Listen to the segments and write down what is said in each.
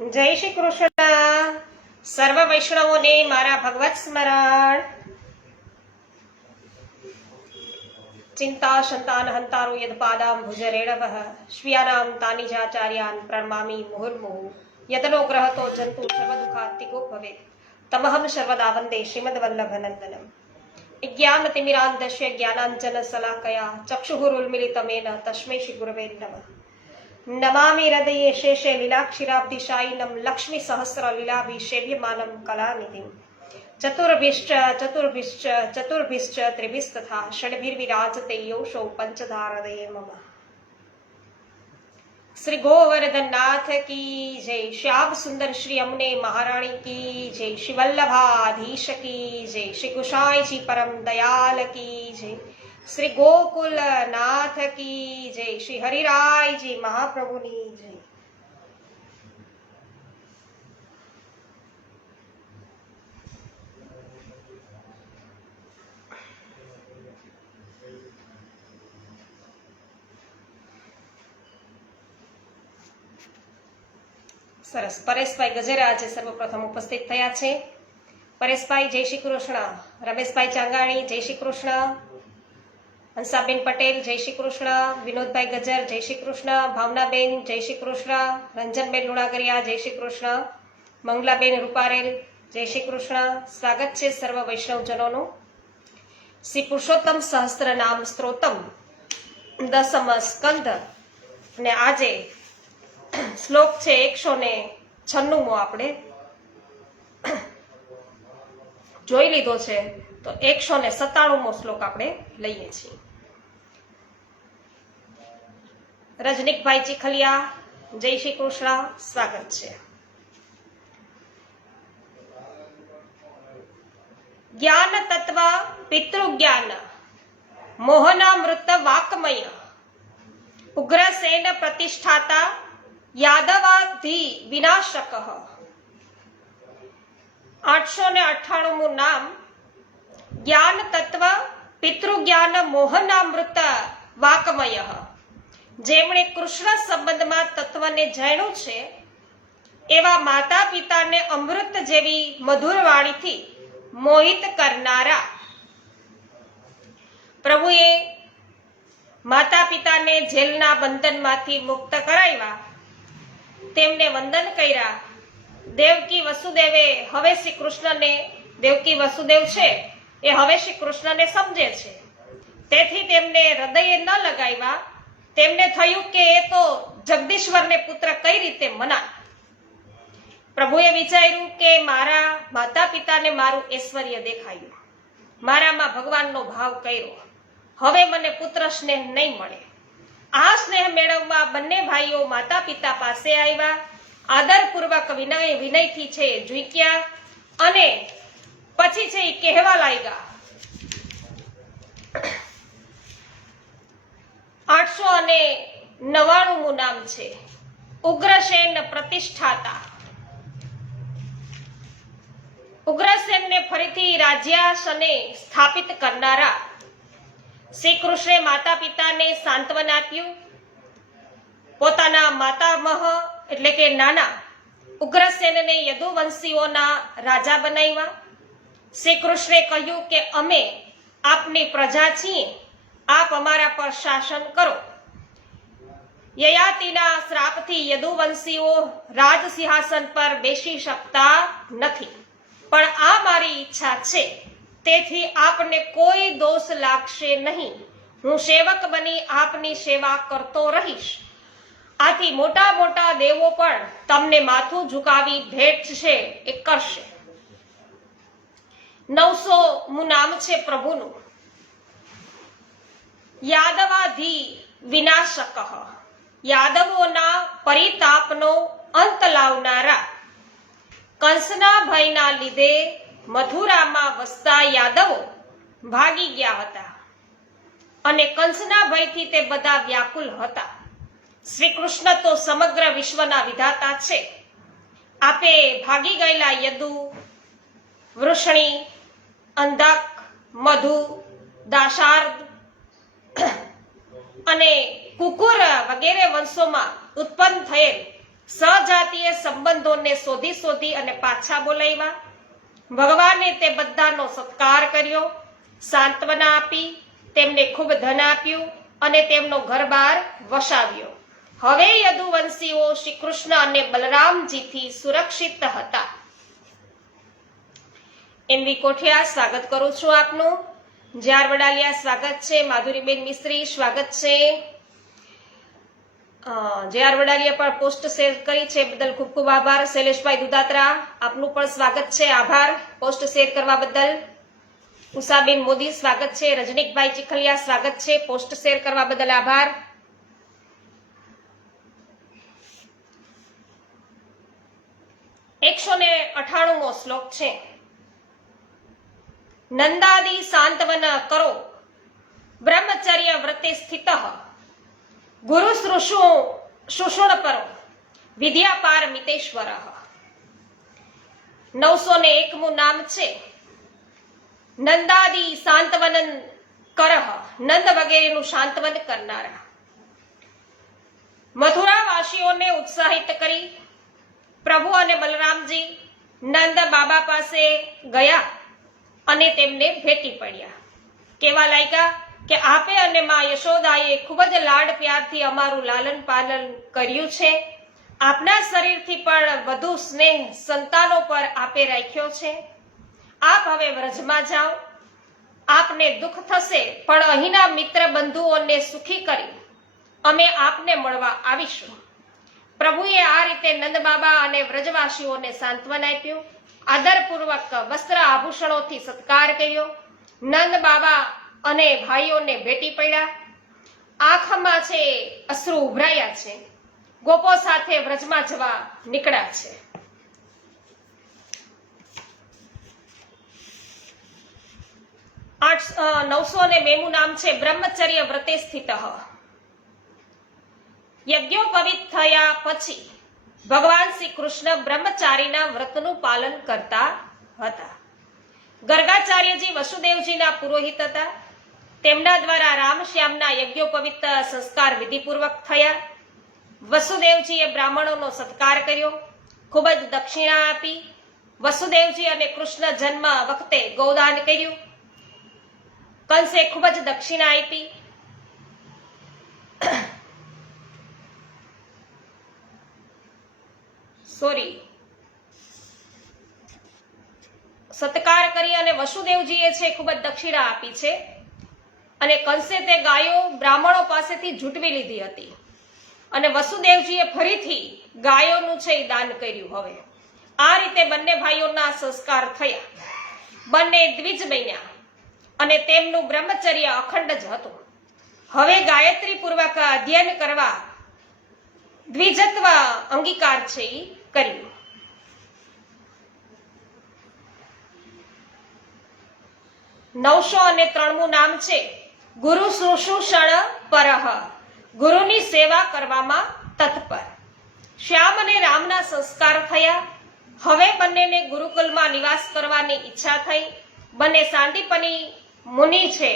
જય શ્રી કૃષ્ણ. સર્વ વૈષ્ણવોને મારા ભગવત સ્મરણ. ચિંતા શંતાન હંતારો યદ પાદામ ભુજરેણવઃ શ્વિયાનામ તાનિજાચાર્યાન પ્રણમામિ મુહુર્મુહુ યદનો ગ્રહતો જંતુ સર્વદુઃખાતિગો ભવેત તમહમ સર્વદા વંદે શ્રીમદ્વલ્લભનંદનમ. જ્ઞાનતિમિરાન્ધસ્ય જ્ઞાનાંજન શલાકયા ચક્ષુરુન્મિલિતમેન તસ્મૈ શ્રી ગુરવે નમઃ. નમામિ હૃદયે શેષે લીલાક્ષીરાબ્ધિશાયિનમ લક્ષ્મી સહસ્ર લીલાભિષેવ્યમાનમ કલાનિધિમ ચતુર્ભિશ્ચ ત્રિભિસ્તથા ષડભિર્વિરાજતે યોષો પંચધારદયે મમ. શ્રી ગોવર્ધનનાથ કી જય. શ્યામ સુંદર શ્રી અમને મહારાણી કી જય. શ્રી વલ્લભાધીશ કી જય. શ્રી ગુસાઈજી પરમ દયાલ કી જય. શ્રી ગોકુલનાથ કી જય. શ્રી હરિરાયજી મહાપ્રભુની જય. સરસ. પરેશભાઈ ગજેરા આજે સર્વપ્રથમ ઉપસ્થિત થયા છે. પરેશભાઈ જય શ્રી કૃષ્ણ. રમેશભાઈ ચાંગાણી જય શ્રી કૃષ્ણ. હંસાબેન પટેલ જય શ્રી કૃષ્ણ. વિનોદભાઈ ગજર જય શ્રી કૃષ્ણ. ભાવનાબેન જય શ્રી કૃષ્ણ. રંજનબેન લુણાગરિયા જય શ્રી કૃષ્ણ. મંગલાબેન રૂપારેલ જય શ્રી કૃષ્ણ. સ્વાગત છે સર્વ વૈષ્ણવજનોનું. શ્રી પુરુષોત્તમ સહસ્ત્ર નામ સ્ત્રોતમ દસમ સ્કંદ અને આજે શ્લોક છે 196મો. આપણે જોઈ લીધો છે તો 197મો શ્લોક આપણે લઈએ છીએ. રજનીકભાઈ ચીખલિયા જય શ્રી કૃષ્ણ. સ્વાગત છે. જ્ઞાન તત્વ પિતૃજ્ઞાન મોહનામૃત વાકમય ઉગ્રસેન પ્રતિષ્ઠાતા યાદવાધિ વિનાશક. 898મું નામ જ્ઞાન તત્વ પિતૃજ્ઞાન મોહનામૃત વાકમય. જેમણે કૃષ્ણ સંબંધમાં તત્વને જાણ્યું છે એવા માતા પિતાને અમૃત જેવી મધુર વાણીથી મોહિત કરનારા. પ્રભુએ માતા પિતાને જેલના બંધનમાંથી મુક્ત કરાવ્યા, તેમને વંદન કર્યા. દેવકી વસુદેવે હવે શ્રી કૃષ્ણને, દેવકી વસુદેવ છે એ હવે શ્રી કૃષ્ણને સમજે છે, તેથી તેમને હૃદયે ન લગાવ્યા. તેમને થયું કે એ તો જગદીશ્વરને પુત્ર કઈ રીતે મના. પ્રભુએ વિચાર્યું કે મારા માતા પિતાને મારું ઐશ્વર્ય દેખાયું, મારામાં ભગવાનનો ભાવ કર્યો, હવે મને પુત્ર સ્નેહ નહીં મળે. આ સ્નેહ મેળવવા બંને ભાઈઓ માતા પિતા પાસે આવ્યા. આદરપૂર્વક વિનયથી છે ઝૂક્યા અને પછી છે એ કહેવા લાગ્યા. 899મું નામ છે ઉગ્રસેન પ્રતિષ્ઠાતા. ઉગ્રસેનને ફરીથી રાજ્યાસને સ્થાપિત કરનારા. શ્રી કૃષ્ણે માતા પિતાને સાંત્વન આપ્યું. પોતાના માતામહ એટલે કે નાના ઉગ્રસેનને યદુવંશીઓના રાજા બનાવ્યા. શ્રી કૃષ્ણે કહ્યું કે અમે આપની પ્રજા છીએ, આપ અમારા પર શાસન કરો. યયાતિના શ્રાપથી યદુવંશીઓ રાજ સિંહાસન પર બેસી શકતા નથી, પણ આ મારી ઈચ્છા છે, તેથી આપને કોઈ દોષ લાગશે નહીં. હું સેવક બની આપની સેવા કરતો રહીશ. આથી મોટા મોટા દેવો પણ તમને માથું ઝુકાવી ભેટ છે એ કરશે. 900મું નામ છે પ્રભુનું યાદવાધિ વિનાશક. યાદવોના પરિતાપનો અંત લાવનારા. કંસના ભયના લીધે મથુરામાં વસતા યાદવો ભાગી ગયા હતા અને કંસના ભયથી તે બધા વ્યાકુલ હતા. શ્રી કૃષ્ણ તો સમગ્ર વિશ્વના વિધાતા છે. આપે ભાગી ગયેલા યદુ, વૃષણી, અંધક, મધુ, દાશાર્દ અને કુકુર વગેરે વંશોમાં ઉત્પન્ન થયેલ સજાતીય સંબંધોને શોધી શોધી અને પાછા બોલાવ્યા. ભગવાને તે બધાનો સત્કાર કર્યો, સાંત્વના આપી, તેમને ખૂબ ધન આપ્યું અને તેમનો ઘરબાર વસાવ્યો. હવે યદુવંશીઓ શ્રી કૃષ્ણ અને બલરામજીથી સુરક્ષિત હતા. એનવી કોઠિયા સ્વાગત કરું છું આપનું. જ્યાર વડાલિયા સ્વાગત છે. માધુરીબેન મિસ્ત્રી સ્વાગત છે. જ્યાર વડાલિયા પણ પોસ્ટ શેર કરી છે બદલ ખૂબ ખૂબ આભાર. શૈલેષભાઈ દુધાત્રા આપનું પણ સ્વાગત છે, આભાર પોસ્ટ શેર કરવા બદલ. ઉષાબેન મોદી સ્વાગત છે. રજનીકભાઈ ચીખલિયા સ્વાગત છે, પોસ્ટ શેર કરવા બદલ આભાર. એકસો 98મો શ્લોક છે. નંદાદી સાંત્વન કરો બ્રહ્મચર્ય વ્રતે સ્થિત ગુરુ શુષુણ પરો વિદ્યાપાર મિતેશ્વર. 901મું નામ છે નંદાદી સાંત્વન કરહ, નંદ વગેરેનું સાંત્વન કરનારા. મથુરાવાસીઓને ઉત્સાહિત કરી પ્રભુ અને બલરામજી નંદ બાબા પાસે ગયા અને તેમને ભેટી પડ્યા. કેવા લાગ્યા કે આપે અને માં યશોદાએ ખૂબ જ લાડ પ્યારથી અમારું લાલન પાલન કર્યું છે. આપના શરીરથી પણ વધુ સ્નેહ સંતાનો પર આપે રાખ્યો છે. આપ હવે વ્રજમાં જાઓ. આપને દુઃખ થશે પણ અહીંના મિત્ર બંધુઓને સુખી કરી અમે આપને મળવા આવીશું. પ્રભુએ આ રીતે નંદ બાબા અને વ્રજવાસીઓને સાંત્વન આપ્યું. આદરપૂર્વક વસ્ત્ર આભૂષણોથી સત્કાર કર્યો. નંદ બાબા અને ભાઈઓને ભેટી પડ્યા. આંખમાં છે અશ્રુ ઉભરાયા છે. ગોપો સાથે વ્રજમાં જવા નીકળ્યા છે. આઠ 902મું નામ છે બ્રહ્મચર્ય વ્રતે સ્થિત. યજ્ઞોપવિત થયા પછી ભગવાન શ્રી કૃષ્ણ બ્રહ્મચારીના વ્રતનું પાલન કરતા હતા. ગર્ગાચાર્યજી વસુદેવજીના પુરોહિત હતા. તેમના દ્વારા રામશ્યામના યજ્ઞોપવિત સંસ્કાર વિધિપૂર્વક થયા. વસુદેવજીએ બ્રાહ્મણોનો સત્કાર કર્યો, ખૂબ જ દક્ષિણા આપી. વસુદેવજી અને કૃષ્ણ જન્મ વખતે ગૌદાન કર્યું. કંસે ખૂબ જ દક્ષિણા આપી. સત્કાર કરી અને વસુદેવજીએ છે ખૂબ જ દક્ષિણા આપી છે અને કંસે તે ગાયો બ્રાહ્મણો પાસેથી ઝૂંટવી લીધી હતી અને વસુદેવજીએ ફરીથી ગાયોનું છે દાન કર્યું. હવે આ રીતે બંને ભાઈઓના સંસ્કાર થયા. બંને દ્વિજ બન્યા અને તેમનું બ્રહ્મચર્ય અખંડ જ હતું. હવે ગાયત્રી પૂર્વક અધ્યયન કરવા દ્વિજત્વ અંગીકાર છે એ કર્યું. નવસો અને 3મું નામ છે ગુરુ શુશ્રૂષણ પરહ, ગુરુની સેવા કરવામાં તત્પર. શ્યામ અને રામના સંસ્કાર થયા. હવે બંનેને ગુરુકુલમાં નિવાસ કરવાની ઈચ્છા થઈ. બંને સાંદીપની મુનિ છે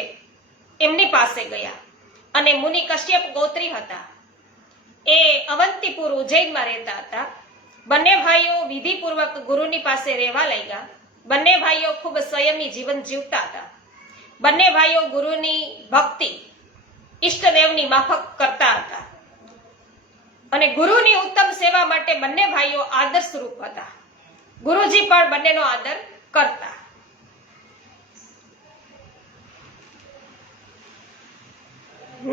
એમની પાસે ગયા અને મુનિ કશ્યપ ગોત્રી હતા. એ અવંતીપુર ઉજ્જૈનમાં રહેતા હતા. બંને ભાઈઓ વિધિપૂર્વક ગુરુની પાસે રહેવા લાગ્યા. બંને ભાઈઓ ખૂબ સંયમી જીવન જીવતા હતા. બંને ભાઈઓ ગુરુની ભક્તિ ઈષ્ટદેવની માફક કરતા હતા અને ગુરુની ઉત્તમ સેવા માટે બંને ભાઈઓ આદર્શરૂપ હતા. ગુરુજી પણ બંનેનો આદર કરતા.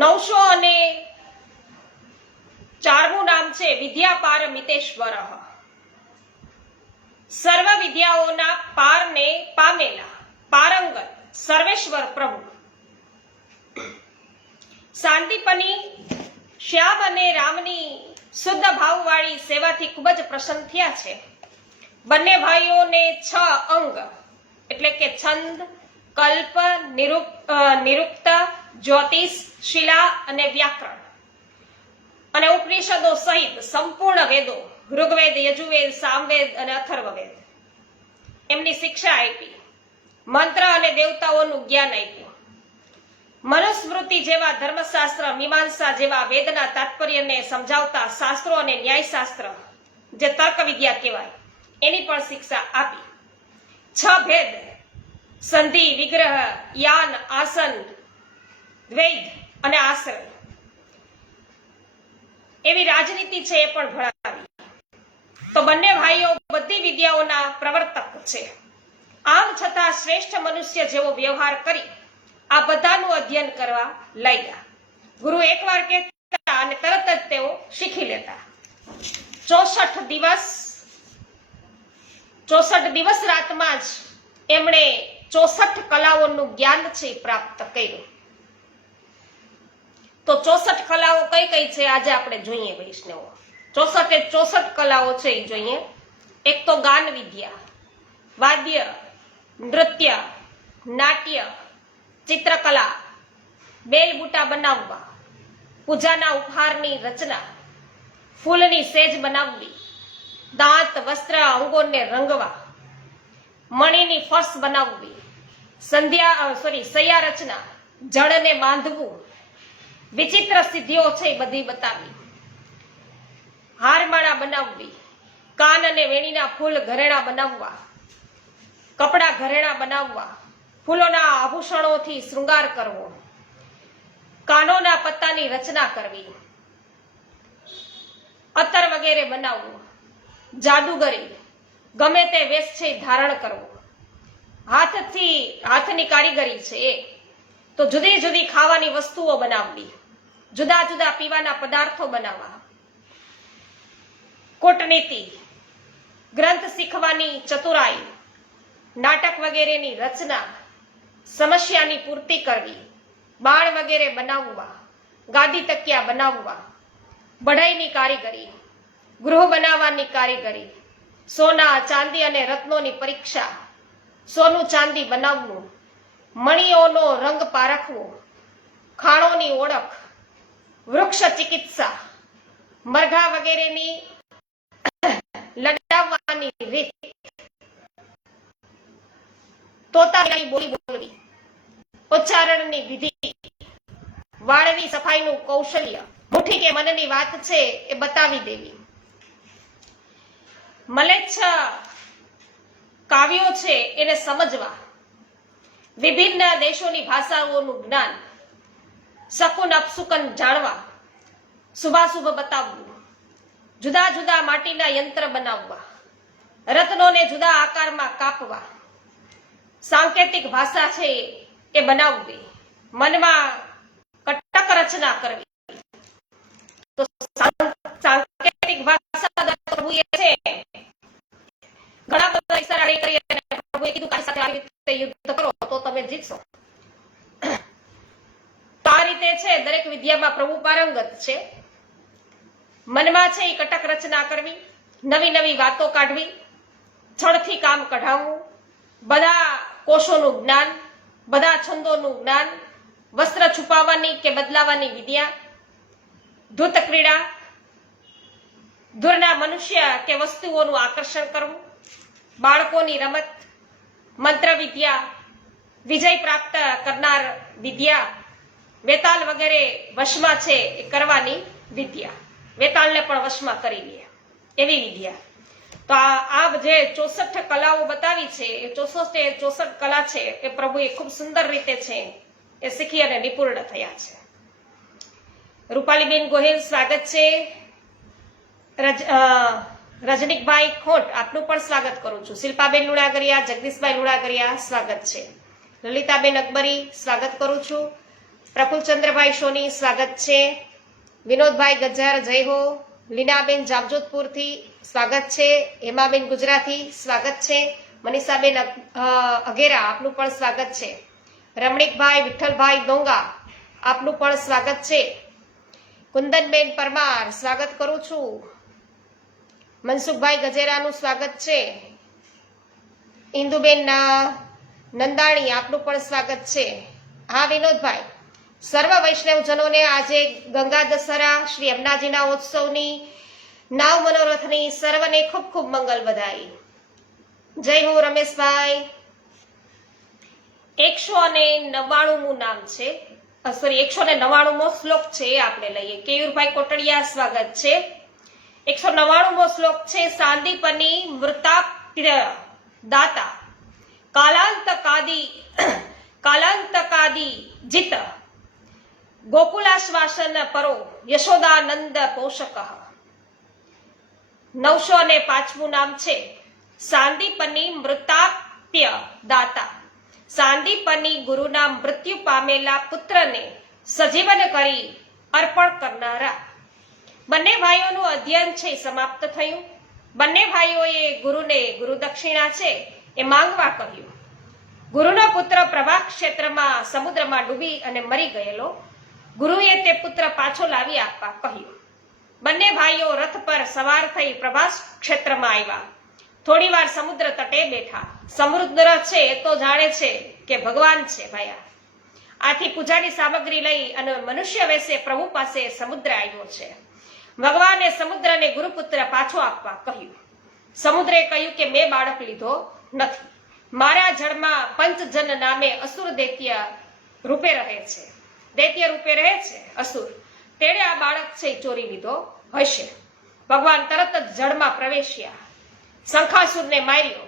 નવસો અને 4મું નામ છે વિદ્યાપાર મિતેશ્વર. સર્વ વિદ્યાઓના પારને પામેલા પારંગત સર્વેશ્વર પ્રભુ. સાંદીપની શ્યામ અને રામની શુદ્ધ ભાવવાળી સેવાથી ખૂબ જ પ્રસન્ન થયા છે. બંને ભાઈઓને 6 અંગ એટલે કે છંદ, કલ્પ, નિરુક્ત, જ્યોતિષ, શિલા અને વ્યાકરણ અને ઉપનિષદો સહિત સંપૂર્ણ વેદો ઋગ્વેદ, યજુર્વેદ, સામવેદ અને અથર્વવેદ એમની શિક્ષા આપી. મંત્ર અને દેવતાઓનું જ્ઞાન આપ્યું. મનુસ્મૃતિ જેવા ધર્મશાસ્ત્ર, મીમાંસા જેવા વેદના તાત્પર્યને સમજાવતા શાસ્ત્રો અને ન્યાયશાસ્ત્ર જે તર્ક વિદ્યા કહેવાય એની પણ શિક્ષા આપી. 6 ભેદ સંધિ, વિગ્રહ, યાન, આસન, દ્વૈત અને આશ્રય એવી રાજનીતિ છે એ પણ ભણાવી. તો બંને ભાઈઓ બધી વિદ્યાઓના પ્રવર્તક છે. આમ છતાં શ્રેષ્ઠ મનુષ્ય જેવો વ્યવહાર કરી આ બધાનું અધ્યયન કરવા લાગ્યા. ગુરુ એકવાર કહેતા અને તરત જ તેઓ શીખી લેતા. 64 દિવસ રાતમાં જ એમણે 64 કલાઓનું જ્ઞાન છે પ્રાપ્ત કર્યું. તો 64 કલાઓ કઈ કઈ છે આજે આપણે જોઈએ વૈષ્ણવો. 64 કલાઓ છે એ જોઈએ. એક તો ગાન વિદ્યા, વાદ્ય, નૃત્ય, નાટ્ય, ચિત્રકલા, બેલ બુટા બનાવવા, પૂજાના ઉપહારની રચના, ફૂલની સેજ બનાવવી, દાંત, વસ્ત્ર, અંગોને રંગવા, મણીની ફર્શ બનાવવી, સૈયા રચના, જળને બાંધવું, વિચિત્ર સિદ્ધિઓ છે એ બધી બતાવી. હારમાળા બનાવવી, કાન અને વેણીના ફૂલ ઘરેણા બનાવવા, કપડા ઘરેણા બનાવવા, ફૂલોના આભૂષણોથી શૃંગાર કરવો, કાનોના પત્તાની રચના કરવી, અત્તર વગેરે બનાવવું, જાદુગરી, ગમે તે વેશ છે ધારણ કરવો, હાથની કારીગરી છે એ તો જુદી જુદી ખાવાની વસ્તુઓ બનાવવી, જુદા જુદા પીવાના પદાર્થો બનાવવા, કૂટનીતિ, ગ્રંથ શીખવાની ચતુરાઈ, નાટક વગેરેની રચના, સમસ્યાની પૂર્તિ કરવી, બાળ વગેરે બનાવવા, ગાદી તકિયા બનાવવા, બઢાઈની કારીગરી, ગૃહ બનાવવાની કારીગરી, સોના, ચાંદી અને રત્નોની પરીક્ષા, સોનું ચાંદી બનાવવું, મણીઓનો રંગ પારખવો, ખાણોની ઓળખ, વૃક્ષ ચિકિત્સા, મરઘા વગેરેની લડાવવાની રીત, તોતાની બોલી બોલવી, ઉચ્ચારણની વિધિ, વાળવી સફાઈનું કૌશલ્ય, મુઠ્ઠી કે મનની વાત છે એ બતાવી દેવી. મલેચ્છ કાવ્યો છે એને સમજવા, વિભિન્ન દેશોની ભાષાઓનું જ્ઞાન, શકુન અપશુકન જાણવા, શુભાશુભ બતાવવું, જુદા જુદા માટીના યંત્ર બનાવવા, રત્નોને જુદા આકારમાં કાપવા, સાંકેતિક ભાષા છે એ બનાવવી, મનમાં કટક રચના કરવી. તો સાંકેતિક ભાષા પ્રભુએ છે ઘણા બધા ઈશારા કરી અને પ્રભુએ કીધું કે સાથે આવી રીતે યુદ્ધ કરો તો તમે જીતશો. તો આ રીતે છે દરેક વિદ્યામાં પ્રભુ પારંગત છે. મનમાં છે એ કટક રચના કરવી, નવી નવી વાતો કાઢવી, છળથી કામ કઢાવવું, બધા કોષોનું જ્ઞાન, બધા છંદોનું જ્ઞાન, વસ્ત્ર છુપાવવાની કે બદલાવાની વિદ્યા, ધૂત ક્રીડા, દૂરના મનુષ્ય કે વસ્તુઓનું આકર્ષણ કરવું, બાળકોની રમત, મંત્ર વિદ્યા, વિજય પ્રાપ્ત કરનાર વિદ્યા, વેતાલ વગેરે વશમાં છે એ કરવાની વિદ્યા, વેતાળને પણ વશમાં કરી લે એવી વિદ્યા. તો આ જે 64 કલાઓ બતાવી છે એ 64 કલા છે એ પ્રભુએ ખૂબ સુંદર રીતે છે એ શીખી અને નિપુર્ણ થયા છે. રૂપાલીબેન ગોહિલ સ્વાગત છે. રજનીકભાઈ ખોટ આપનું પણ સ્વાગત કરું છું. શિલ્પાબેન લુણાગરિયા, જગદીશભાઈ લુણાગરિયા સ્વાગત છે. લલિતાબેન અકબરી સ્વાગત કરું છું. પ્રફુલચંદ્રભાઈ સોની સ્વાગત છે. વિનોદભાઈ ગજ્જર જય હો. લીનાબેન જામજોધપુરથી સ્વાગત છે. હેમાબેન ગુજરાતી સ્વાગત છે. મનીષાબેન અઘેરા આપનું પણ સ્વાગત છે. રમણીકભાઈ વિઠ્ઠલભાઈ દોંગા આપનું પણ સ્વાગત છે. કુંદનબેન પરમાર સ્વાગત કરું છું. મનસુખભાઈ ગજેરાનું સ્વાગત છે. ઇન્દુબેન નંદાણી આપનું પણ સ્વાગત છે. હા વિનોદભાઈ, સર્વ વૈષ્ણવજનોને આજે ગંગા દશહરા શ્રી અમનાજીના ઉત્સવની નાવ મનોરથની સર્વને ખૂબ ખૂબ મંગલ બધાઈ. જય હો રમેશભાઈ. 199મું નામ છે, 199મો શ્લોક છે આપણે લઈએ. કેયુરભાઈ કોટડિયા સ્વાગત છે. 199મો શ્લોક છે સાંદીપની મૃતાપ્ય દાતા કાલાંતકાદી જીત ગોકુલાશ્વાસન પરો યશોદાનંદ પોષક. 905મું નામ છે સાંદીપની મૃતાપ્ય દાતા. સાંદીપની ગુરુના મૃત્યુ પામેલા પુત્રને સજીવન કરી અર્પણ કરનારા. બંને ભાઈઓનું અધ્યયન છે સમાપ્ત થયું. બંને ભાઈઓએ ગુરુને ગુરુદક્ષિણા છે એ માંગવા કહ્યું. ગુરુનો પુત્ર પ્રવાહ ક્ષેત્રમાં સમુદ્રમાં ડૂબી અને મરી ગયેલો. ગુરુએ તે પુત્ર પાછો લાવી આપવા કહ્યું. બંને ભાઈઓ રથ પર સવાર થઈ પ્રભાસ ક્ષેત્રમાં આવ્યા. થોડી વાર સમુદ્ર તટે બેઠા. સમુદ્ર છે એ તો જાણે છે કે ભગવાન છે ભાયા. આથી પૂજાની સામગ્રી લઈ અને મનુષ્ય વેશે પ્રભુ પાસે સમુદ્ર આવ્યો છે. ભગવાને સમુદ્રને ગુરુપુત્ર પાછો આપવા કહ્યું. સમુદ્રે કહ્યું કે મેં બાળક લીધો નથી. મારા જળમાં પંચજન નામે અસુર દૈત્ય રૂપે રહે છે. દૈત્ય રૂપે રહે છે અસુર. તેણે આ બાળક છે ચોરી લીધો હશે. ભગવાન તરત જ જળમાં પ્રવેશ્યા. શંખાસુરને માર્યો,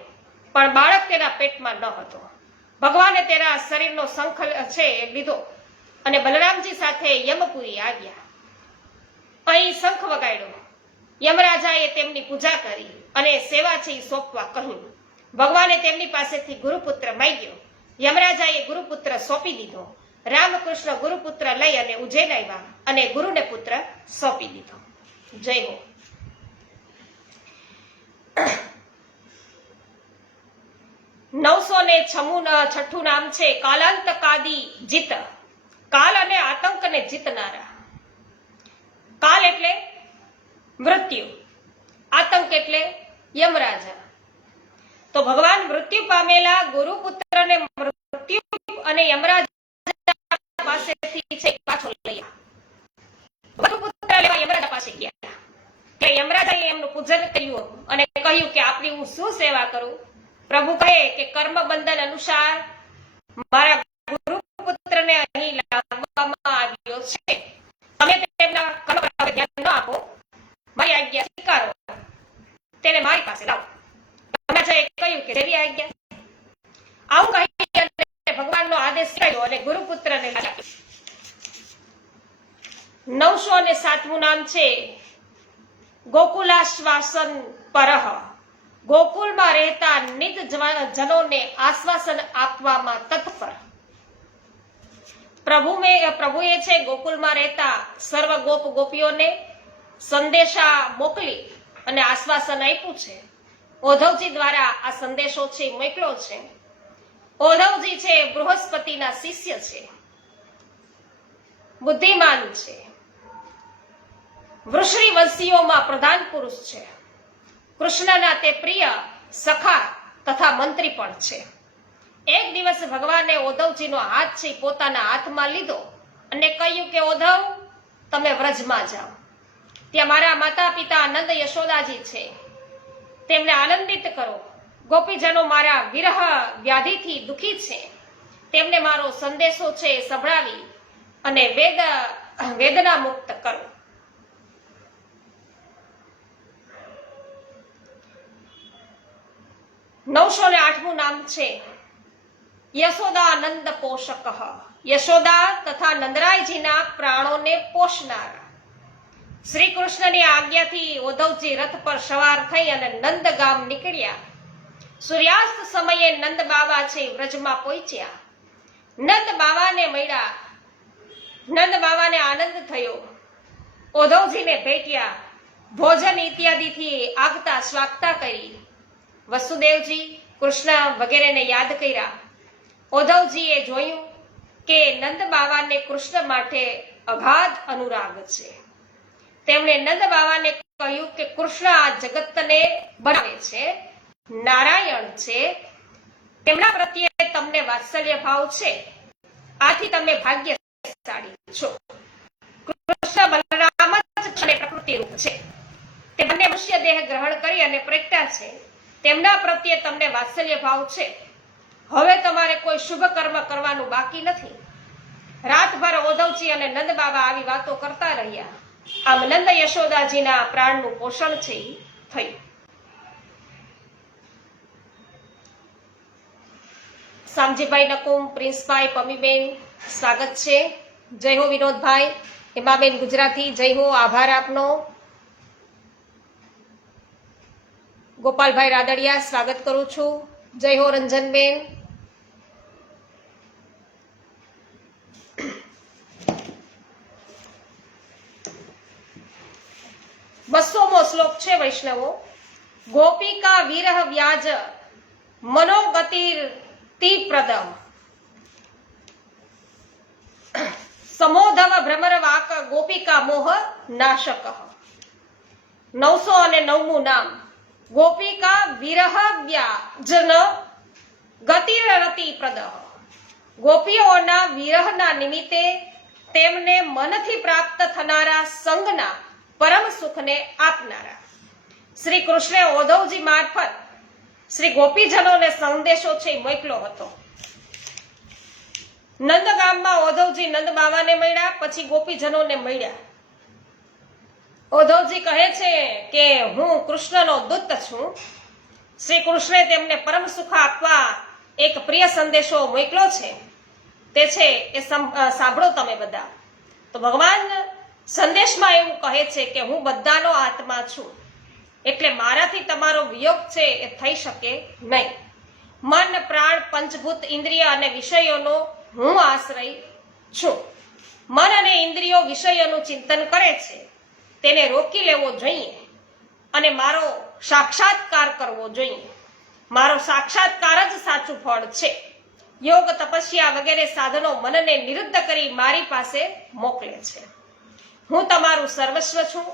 પણ બાળક તેના પેટમાં ન હતો. ભગવાને તેના શરીરનો શંખ છે એ લીધો અને બલરામજી સાથે યમપુરી આવ્યા. અહીં શંખ વગાડ્યો. યમરાજાએ તેમની પૂજા કરી અને સેવા છે સોંપવા કહ્યું. ભગવાને તેમની પાસેથી ગુરુપુત્ર માંગ્યો. યમરાજાએ ગુરુપુત્ર સોંપી દીધો. રામકૃષ્ણ ગુરુપુત્ર લઈ અને ઉજ્જૈન આવ્યા અને ગુરુને પુત્ર સોંપી દીધો. જય હો. 906મું નામ છે કાલાંતકાદી જીત. કાલ અને આતંકને જીતનારા. કાલ એટલે મૃત્યુ, આતંક એટલે યમરાજા. તો ભગવાન મૃત્યુ પામેલા ગુરુપુત્રને મૃત્યુ અને યમરાજા પાસેથી છે પાછો લઈ ગુરુપુત્ર લેવા યમરાજા પાસે ગયા. કે યમરાજાએ એમનું પૂજન કર્યું અને કહ્યું કે આપની હું શું સેવા કરું? પ્રભુ કહે કે કર્મ બંધન અનુસાર મારા ગુરુપુત્રને અહીં લાવવામાં આવ્યો છે. તમે તેમના કર્મ પર ધ્યાન ન આપો, મારી આજ્ઞા સ્વીકારો, તેને મારી પાસે લાવો. યમરાજાએ કહ્યું કે જેવી આજ્ઞા. આવું કહી અને ભગવાનનો આદેશ કર્યો અને ગુરુપુત્રને લાવ્યો. 907મું નામ છે ગોકુલાશ્વાસન પરહ. ગોકુળમાં રહેતા નિજ જનોને આશ્વાસન આપવામાં તત્પર. પ્રભુએ છે ગોકુળમાં રહેતા સર્વ ગોપ ગોપીઓને સંદેશા મોકલી અને આશ્વાસન આપ્યું છે. ઓધવજી દ્વારા આ સંદેશો છે મોકલ્યો છે. ઓધવજી છે બૃહસ્પતિના શિષ્ય છે, બુદ્ધિમાન છે, વૃષિ વંશીઓમાં પ્રધાન પુરુષ છે. કૃષ્ણના તે પ્રિય સખા તથા મંત્રી પણ છે. એક દિવસ ભગવાને ઓધવજીનો હાથ છે પોતાના હાથમાં લીધો અને કહ્યું કે ઓધવ, તમે વ્રજમાં જાઓ. ત્યાં મારા માતા પિતા નંદ યશોદાજી છે, તેમને આનંદિત કરો. ગોપીજનો મારા વિરહ વ્યાધિથી દુઃખી છે, તેમને મારો સંદેશો છે સંભળાવી અને વેદના મુક્ત કરો. 908મું નામ છે યશોદાનંદ પોષક. યશોદા તથા નંદરાયજીના પ્રાણોને પોષનાર. શ્રી કૃષ્ણની આજ્ઞાથી ઓધવજી રથ પર સવાર થઈ અને નંદ ગામ નીકળ્યા. સૂર્યાસ્ત સમયે નંદ બાબા છે વ્રજમાં પહોંચ્યા. નંદ બાબાને મળ્યા. નંદ બાબાને આનંદ થયો. ઓધવજીને ભેટ્યા. ભોજન ઇત્યાદિથી આગતા સ્વાગતા કરી. વસુદેવજી, કૃષ્ણ વગેરેને યાદ કર્યા. ઓધવજીએ જોયું કે નંદ બાબાને કૃષ્ણ માટે અગાધ અનુરાગ છે. તેમણે નંદ બાબાને કહ્યું કે કૃષ્ણ આ જગતને બનાવે છે, નારાયણ છે, તેમના પ્રત્યે તમને વાત્સલ્ય ભાવ છે, આથી તમે ભાગ્યશાળી છો. કૃષ્ણ બલરામ જ પ્રકૃતિ રૂપ છે. તે બંને મનુષ્ય દેહ ગ્રહણ કરી અને પ્રગટ્યા છે. તેમના પ્રત્યે તમને વાત્સલ્ય ભાવ છે. હવે તમારે કોઈ શુભ કર્મ કરવાનું બાકી નથી. રાતભર ઓધવજી અને નંદ બાબા આવી વાતો કરતા રહ્યા. આમ નંદ યશોદાજીના પ્રાણનું પોષણ છે ઈ થયું. શામજીભાઈ નકુમ, પ્રિન્સભાઈ, પમીબેન સ્વાગત છે. જય હો વિનોદભાઈ, હેમાબેન ગુજરાતી જય હો, આભાર આપનો. ગોપાલભાઈ રાદડિયા સ્વાગત કરું છું. જય હો રંજનબેન. બસોમો શ્લોક છે વૈષ્ણવો. ગોપિકા વિરહ વ્યાજ મનોગતિર તીપ્રદ સમોધવ ભ્રમર વાક ગોપિકા મોહ નાશક. 909મું નામ. ગોપિકા વિરહ વ્યાજન ગતિરરતિ પ્રદ. ગોપીઓના વિરહના નિમિત્તે તેમને મનથી પ્રાપ્ત થનારા સંગના પરમ સુખને આપનારા શ્રી કૃષ્ણે ઉદ્ધવજી મારફત શ્રી ગોપીજનોને સંદેશો છે મોકલ્યો હતો. નંદ ગામમાં ઉદ્ધવજી નંદ બાવાને મળ્યા, પછી ગોપીજનોને મળ્યા. ઉદ્ધવજી કહે છે કે હું કૃષ્ણનો દૂત છું. શ્રી કૃષ્ણે તેમને પરમ સુખ આપવા એક પ્રિય સંદેશો મોકલ્યો છે. તે છે એ સાંભળો તમે બધા. તો ભગવાન સંદેશમાં એવું કહે છે કે હું બધાનો આત્મા છું, એટલે મારાથી તમારો વિયોગ છે એ થઈ શકે નહીં. મન, પ્રાણ, પંચભૂત, ઇન્દ્રિય અને વિષયોનો હું આશ્રય છું. મન અને ઇન્દ્રિયો વિષયોનું ચિંતન કરે છે, તેને રોકી લેવો જોઈએ અને મારો સાક્ષાત્કાર કરવો જોઈએ. મારો સાક્ષાત્કાર જ સાચું ફળ છે. યોગ, તપસ્યા વગેરે સાધનો મનને નિરુદ્ધ કરી મારી પાસે મોકલે છે. હું તમારું સર્વસ્વ છું.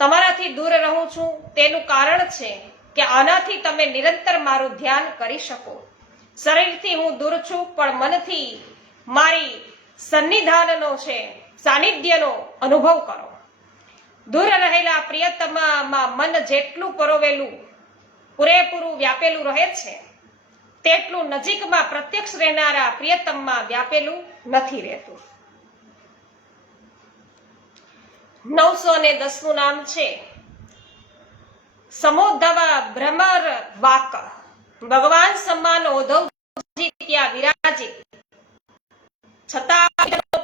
તમારાથી દૂર રહું છું તેનું કારણ છે કે આનાથી તમે નિરંતર મારું ધ્યાન કરી શકો. શરીરથી હું દૂર છું, પણ મનથી મારી સન્નિધાનનો છે સાનિધ્યનો અનુભવ કરો. દૂર રહેલા પ્રિયતમામાં મન જેટલું પૂરેપૂરું વ્યાપેલું રહે છે, તેટલું નજીકમાં પ્રત્યક્ષ રહેનારા પ્રિયતમમાં વ્યાપેલું નથી રહેતું. 910મું નામ છે સમોદ્ધવ ભ્રમર વાક. ભગવાન સમાન ઉદ્ધવજી ત્યાં વિરાજિત છતાં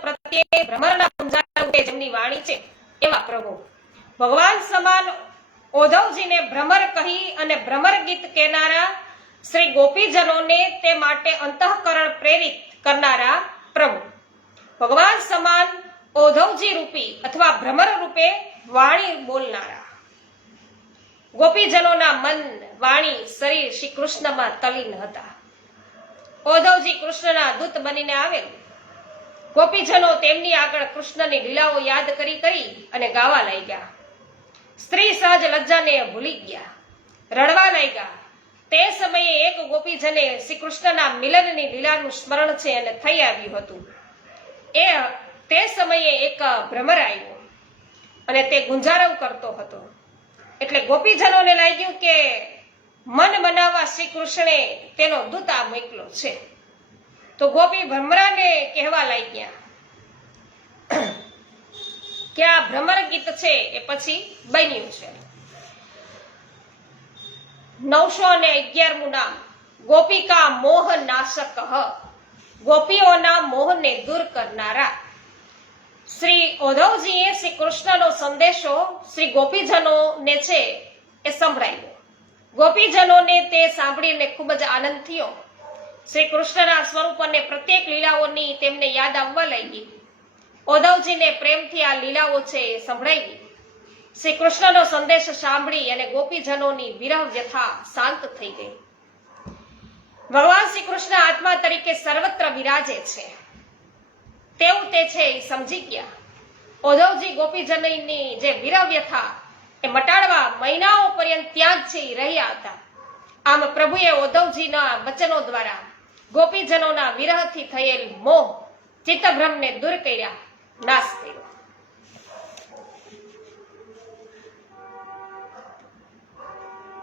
પ્રત્યે ભ્રમરના સમજાવવા રૂપે જેમની વાણી છે એવા પ્રભુ ભગવાન સમાન ઉદ્ધવજીને ભ્રમર કહી અને ભ્રમર ગીત કહેનારા શ્રી ગોપીજનોને તે માટે અંતઃકરણ પ્રેરિત કરનારા પ્રભુ ભગવાન સમાન ઉદ્ધવજી રૂપી અથવા ભ્રમર રૂપે વાણી બોલનારા ગોપીજનોના મન, વાણી, શરીર શ્રી કૃષ્ણમાં તલીન હતા. ઉદ્ધવજી કૃષ્ણના દૂત બનીને આવેલ. ગોપીજનો તેમની આગળ કૃષ્ણની લીલાઓ યાદ કરી અને ગાવા લાગ્યા. સ્ત્રી સહજ લજ્જાને ભૂલી ગયા, રડવા લાગ્યા. તે સમયે એક ગોપીજને શ્રી કૃષ્ણના મિલનની લીલાનું સ્મરણ છે અને થઈ આવ્યું હતું. તે સમયે એક ભ્રમર આવ્યો અને તે ગુંજારવ કરતો હતો. એટલે ગોપીજનોને લાગ્યું કે મન મનાવવા શ્રી કૃષ્ણે તેનો દૂત આ મોકલ્યો છે. તો ગોપી ભ્રમરાને કહેવા લાગ્યા કે આ ભ્રમર ગીત છે એ પછી બન્યું છે. 911મું નામ ગોપિકા મોહ નાશક. ગોપીઓના મોહને દૂર કરનારા. શ્રી ઉદ્ધવજીએ શ્રી કૃષ્ણનો સંદેશો શ્રી ગોપીજનોને છે એ સંભળાવ્યો. ગોપીજનોને તે સાંભળીને ખૂબ જ આનંદ થયો. શ્રી કૃષ્ણના સ્વરૂપ અને પ્રત્યેક લીલાઓની તેમને યાદ આવવા લાગી. ઉદ્ધવજીને પ્રેમથી આ લીલાઓ છે એ સંભળાવી. શ્રી કૃષ્ણનો સંદેશ સાંભળી અને ગોપીજનોની વિરહ વ્યથા શાંત થઈ ગઈ. ભગવાન શ્રી કૃષ્ણ આત્મા તરીકે સર્વત્ર બિરાજે છે તેવું તે છે એ સમજી ગયા. ઉદ્ધવજી ગોપીજનની જે વિરહ વ્યથા એ મટાડવા મહિનાઓ પર્યંત ત્યાં જ છે રહ્યા હતા. આમ પ્રભુએ ઉદ્ધવજીના વચનો દ્વારા ગોપીજનોના વિરહથી થયેલ મોહ ચિત્તભ્રમને દૂર કર્યા, નાશ કર્યો.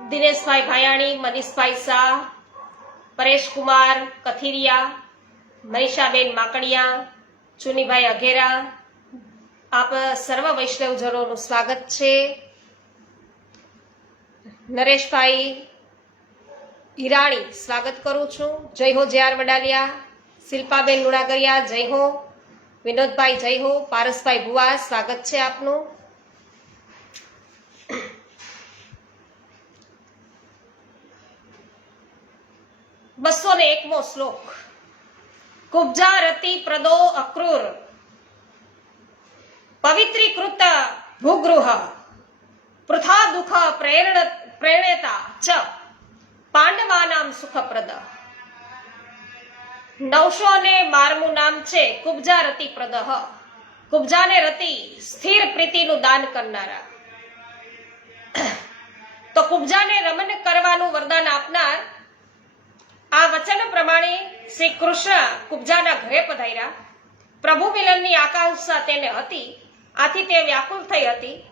દિનેશભાઈ ભાયાણી, મનીષભાઈ શાહ, પરેશકુમાર કથિરિયા, મનીષાબેન માકડિયા, ચુનીભાઈ અઘેરા, આપ સર્વ વૈષ્ણવજનોનું સ્વાગત છે. નરેશભાઈ હિરાણી સ્વાગત કરું છું. જય હો JR વડાલિયા. શિલ્પાબેન લુણાગરિયા જય હો. વિનોદભાઈ જય હો. પારસભાઈ ભુવા સ્વાગત છે આપનું. બસો ને 1મો શ્લોક. કુબ્જારતિ પ્રદો અક્રૂર પવિત્રીકૃત ભૂગૃહ પૃથા દુઃખ પ્રેણેતા ચ પાંડવાનામ સુખપ્રદ. 912મું નામ છે કુબ્જા રતિ પ્રદહ. કુબ્જાને રતિ સ્થિર પ્રીતિનું દાન કરનારા. તો કુબ્જાને રમન કરવાનું વરદાન આપનાર આ વચન પ્રમાણે શ્રી કૃષ્ણ કુબ્જાના ઘરે પધાર્યા. પ્રભુ મિલનની આકાંક્ષા તેને હતી, આથી તે વ્યાકુળ થઈ હતી.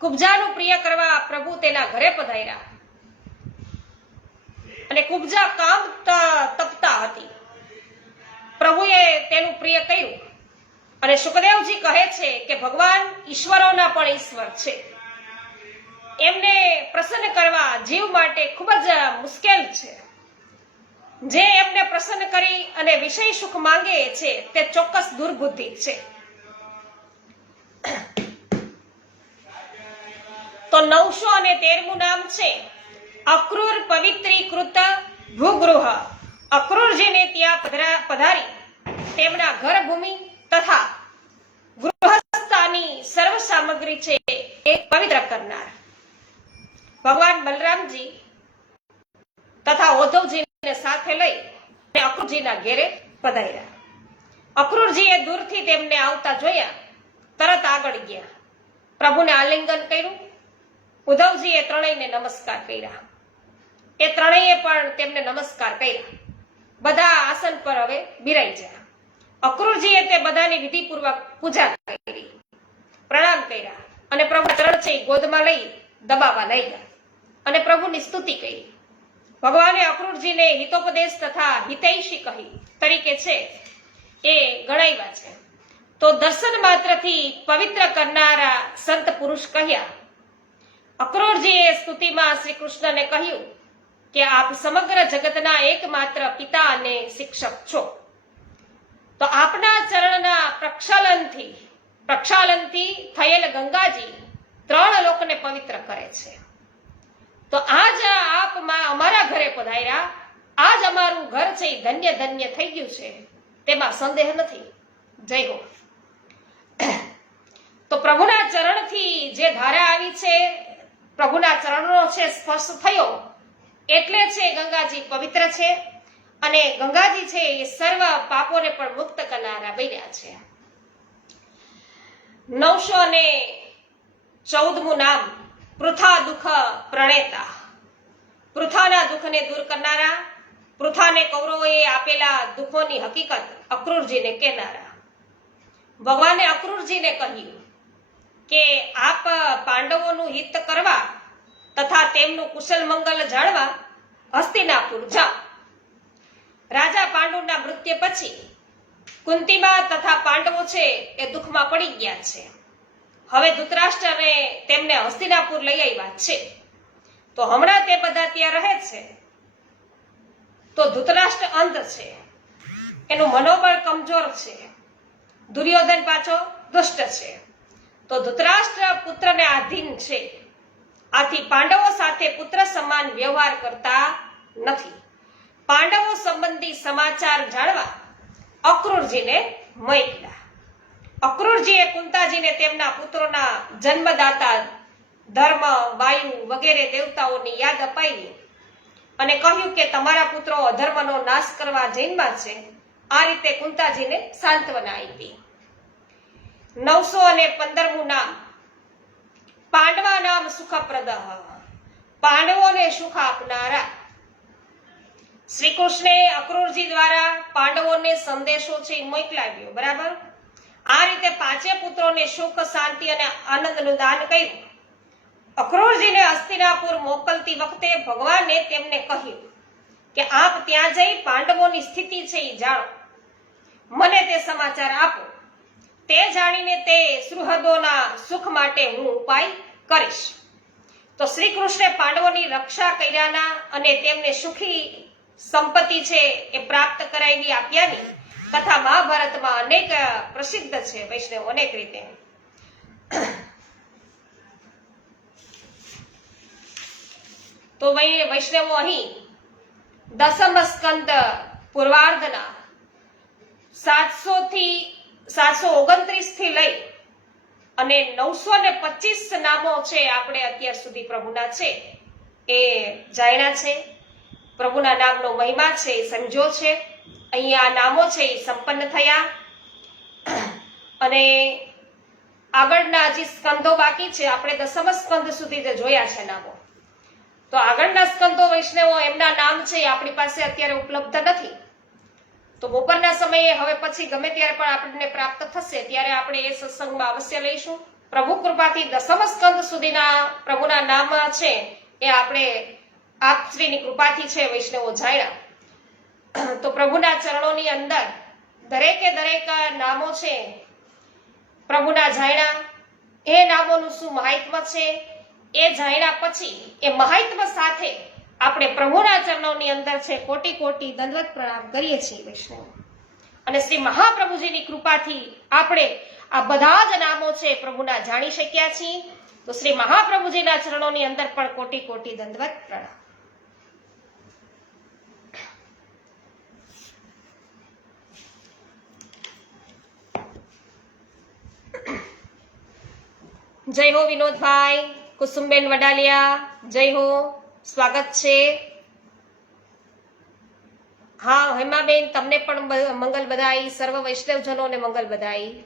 કુબ્જાનું પ્રિય કરવા પ્રભુ તેના ઘરે પધાર્યા અને કુબ્જા કામ તપતા હતી. પ્રભુએ તેનું પ્રિય કર્યું અને સુખદેવજી કહે છે કે ભગવાન ઈશ્વરોના પણ ઈશ્વર છે. એમને પ્રસન્ન કરવા જીવ માટે ખૂબ જ મુશ્કેલ છે. જે એમને પ્રસન્ન કરી અને વિષય સુખ માંગે છે તે ચોક્કસ દુર્બુદ્ધિ છે. તો 913મું નામ છે અક્રૂર પવિત્રીકૃત ભૂગૃહ. અક્રૂરજીને ત્યાં પધારી તેમના ઘર ભૂમિ તથા ગૃહસ્થાની સર્વ સામગ્રી છે એ પવિત્ર કરનાર. ભગવાન બલરામજી તથા ઉદ્ધવજીને સાથે લઈ અક્રૂરજીના ઘેરે પધાર્યા. અક્રૂરજીએ દૂરથી તેમને આવતા જોયા, તરત આગળ ગયા, પ્રભુને આલિંગન કર્યું. ઉદ્ધવજીએ ત્રણેયને નમસ્કાર કર્યા. એ ત્રણેય પણ તેમને નમસ્કાર કર્યા. બધા આસન પર હવે બિરાઈ ગયા. અક્રૂરજીએ તે બધાની વિધિપૂર્વક પૂજા કરી, પ્રણામ કર્યા અને પ્રભુ ચરણ છે ગોદમાં લઈ દબાવવા લાગ્યા અને પ્રભુની સ્તુતિ કરી. ભગવાને અક્રૂરજીને હિતોપદેશ તથા હિતૈષી કહી તરીકે છે એ ગણાવ્યા છે. તો દર્શન માત્રથી પવિત્ર કરનારા સંત પુરુષ કહ્યા. અક્રૂરજીએ સ્તુતિમાં શ્રી કૃષ્ણને કહ્યું કે આપ સમગ્ર જગતના એકમાત્ર પિતા અને શિક્ષક છો. તો આપના ચરણના પ્રક્ષાલનથી થયેલ ગંગાજી 3 લોકને પવિત્ર કરે છે. તો આજ આપ અમારા ઘરે પધાર્યા. આજ અમારું ઘર છે ધન્ય ધન્ય થઈ ગયું છે, તેમાં સંદેહ નથી. જય હો. તો પ્રભુના ચરણથી જે ધારા આવી છે, પ્રભુના ચરણનો છે સ્પર્શ થયો એટલે છે ગંગાજી પવિત્ર છે અને ગંગાજી છે એ સર્વ પાપોને પણ મુક્ત કરનારા બન્યા છે. 914મું નામ પૃથા દુઃખ પ્રણેતા. પૃથાના દુઃખને દૂર કરનારા, પૃથાને કૌરવોએ આપેલા દુઃખોની હકીકત અક્રૂરજીને કહેનારા. ભગવાને અક્રૂરજીને કહ્યું કે આપ પાંડવોનું હિત કરવા તથા તેમનું કુશલ મંગલ જાણવા હસ્તિનાપુર જાઓ. રાજા પાંડુના મૃત્યુ પછી કુંતીમાં તથા પાંડવો છે એ દુઃખમાં પડી ગયા છે. હવે ધૃતરાષ્ટ્રને તેમને હસ્તિનાપુર લઈ આવ્યા છે. તો હમણાં તે બધા ત્યાં રહે છે. તો ધૃતરાષ્ટ્ર અંધ છે, એનું મનોબળ કમજોર છે. દુર્યોધન પાછો દુષ્ટ છે. તો ધૃતરાષ્ટ્ર પુત્રને આધીન છે. આથી પાંડવો સાથે પુત્ર સમાન વ્યવહાર કરતા નથી. પાંડવો સંબંધી સમાચાર જાણવા અક્રૂરજીને મોકલ્યા. અક્રૂરજીએ કુંતાજીને તેમના પુત્રોના જન્મદાતા ધર્મ, વાયુ વગેરે દેવતાઓની યાદ અપાવી અને કહ્યું કે તમારા પુત્રો અધર્મનો નાશ કરવા જન્મ્યા છે. આ રીતે કુંતાજીને સાંત્વના આપી. 915મું નામ પાંડવા નામ સુખપ્રદ. પાંડવોને સુખ આપનારા. શ્રી કૃષ્ણે અક્રૂરજી દ્વારા પાંડવોને સંદેશો છે મોકલાવ્યો. બરાબર. આ રીતે 5 પુત્રોને સુખ, શાંતિ અને આનંદનું દાન કર્યું. અક્રૂરજીને હસ્તિનાપુર મોકલતી વખતે ભગવાને તેમને કહ્યું કે આપ ત્યાં જઈ પાંડવોની સ્થિતિ છે એ જાણો, મને તે સમાચાર આપો. તે જાણીને તે સુહૃદોના સુખ માટે હું ઉપાય કરીશ. તો શ્રી કૃષ્ણે પાંડવોની રક્ષા કર્યાના અને તેમને સુખી સંપત્તિ છે એ પ્રાપ્ત કરાવી આપ્યાની કથા મહાભારતમાં અનેક પ્રસિદ્ધ છે વૈષ્ણવ અનેક રીતે. તો વૈષ્ણવો અહીં દસમ સ્કંદ પૂર્વાર્ધના 729 થી લઈ અને 925 નામો છે આપણે અત્યાર સુધી પ્રભુના છે એ જાણ્યા છે. પ્રભુના નામનો મહિમા છે એ સમજો છે. અહીંયા નામો છે એ સંપન્ન થયા અને આગળના જે સ્કંદો બાકી છે આપણે દસમ સ્કંદ સુધી જે જોયા છે નામો. તો આગળના સ્કંદો વૈષ્ણવો એમના નામ છે એ આપણી પાસે અત્યારે ઉપલબ્ધ નથી. તો બપોરના સમયે હવે પછી ગમે ત્યારે પણ આપણને પ્રાપ્ત થશે ત્યારે આપણે એ સત્સંગમાં અવશ્ય લઈશું. પ્રભુ કૃપાથી દસમ સ્કંદ સુધીના પ્રભુના નામ છે એ આપણે આપ શ્રીની કૃપાથી છે વૈષ્ણવો જાણ્યા. તો પ્રભુના ચરણોની અંદર દરેકે દરેક નામો છે પ્રભુના જાણ્યા. એ નામોનું શું મહાત્મ્ય છે એ જાણ્યા પછી એ મહાત્મ્ય સાથે આપણે પ્રભુના ચરણોની અંદર છે કોટી કોટી દંડવત પ્રણામ કરીએ છીએ વૈષ્ણવ. અને શ્રી મહાપ્રભુજીની કૃપાથી આપણે આ બધા જ નામો છે પ્રભુના જાણી શક્યા છીએ. તો શ્રી મહાપ્રભુજીના ચરણોની અંદર પણ કોટી કોટી દંડવત પ્રણામ. જય હો વિનોદભાઈ, કુસુમબેન વડાલિયા, જય હો, સ્વાગત છે. હા હેમાબેન, તમને પણ મંગલ બધાઈ, સર્વ વૈષ્ણવજનોને મંગલ બધાઈ.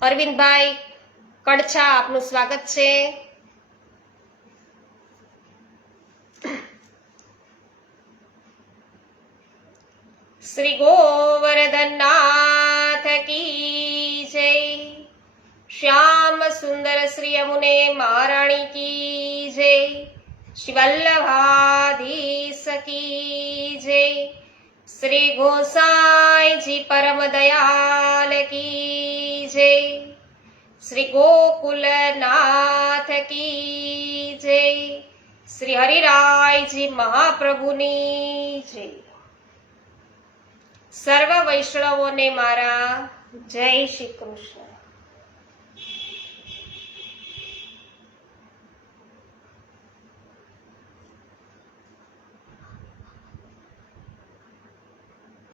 અરવિંદભાઈ કડછા, આપનું સ્વાગત છે. શ્રી ગોવર્ધનનાથ કી જય. શ્યામ સુંદર શ્રી યમુને મહારાણી કી જય. શ્રી વલ્લભાધીશ કી જય. શ્રી ગોસાઈજી પરમ દયાલ કી જય. શ્રી ગોકુલનાથ કી જય. શ્રી હરિરાયજી મહાપ્રભુની જય. સર્વ વૈષ્ણવોને મારા જય શ્રી કૃષ્ણ.